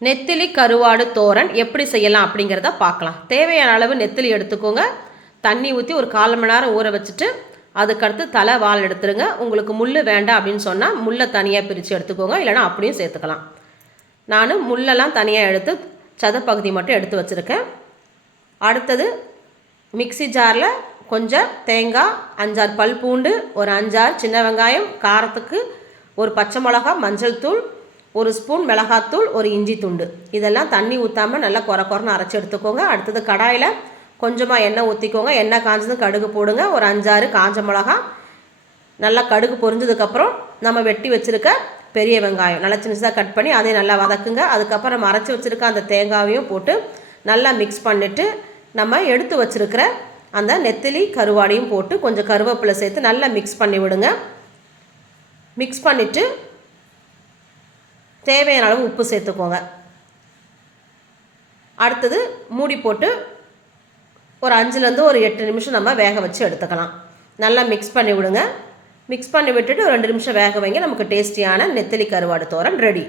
நெத்திலி கருவாடு தோரன் எப்படி செய்யலாம் அப்படிங்கிறத பார்க்கலாம். தேவையான அளவு நெத்திலி எடுத்துக்கோங்க. தண்ணி ஊற்றி ஒரு 1/4 மணி நேரம் ஊற வச்சுட்டு அதுக்கடுத்து தலை வால் எடுத்துருங்க. உங்களுக்கு முள் வேண்டாம் அப்படின்னு சொன்னால் முள்ளை தனியாக பிரித்து எடுத்துக்கோங்க, இல்லைனா அப்படியும் சேர்த்துக்கலாம். நான் முள்ளெல்லாம் தனியாக எடுத்து சதப்பகுதி மட்டும் எடுத்து வச்சுருக்கேன். அடுத்தது மிக்சி ஜாரில் கொஞ்சம் தேங்காய், 5-6 பல் பூண்டு, ஒரு 5-6 சின்ன வெங்காயம், காரத்துக்கு ஒரு பச்சை மிளகா, மஞ்சள் தூள், 1 ஸ்பூன் மிளகாத்தூள், ஒரு இஞ்சி துண்டு, இதெல்லாம் தண்ணி ஊற்றாமல் நல்லா கொரன்னு அரைச்சி எடுத்துக்கோங்க. அடுத்தது கடாயில் கொஞ்சமாக எண்ணெய் ஊற்றிக்கோங்க. எண்ணெய் காஞ்சதும் கடுகு போடுங்க. ஒரு 5-6 காஞ்ச மிளகா. நல்லா கடுகு பொரிஞ்சதுக்கப்புறம் நம்ம வெட்டி வச்சுருக்க பெரிய வெங்காயம் நல்லா சின்னதாக கட் பண்ணி அதையும் நல்லா வதக்குங்க. அதுக்கப்புறம் நம்ம அரைச்சி வச்சுருக்க அந்த தேங்காயையும் போட்டு நல்லா மிக்ஸ் பண்ணிவிட்டு நம்ம எடுத்து வச்சுருக்கிற அந்த நெத்திலி கருவாடையும் போட்டு கொஞ்சம் கருவேப்பிலை சேர்த்து நல்லா மிக்ஸ் பண்ணி விடுங்க. மிக்ஸ் பண்ணிவிட்டு தேவையான அளவு உப்பு சேர்த்துக்கோங்க. அடுத்தது மூடி போட்டு ஒரு 5லேருந்து ஒரு 8 நிமிஷம் நம்ம வேக வச்சு எடுத்துக்கலாம். நல்லா மிக்ஸ் பண்ணி விடுங்க. மிக்ஸ் பண்ணி விட்டுட்டு ஒரு 2 நிமிஷம் வேக வைங்க. நமக்கு டேஸ்டியான நெத்திலி கருவாடு தோரன் ரெடி.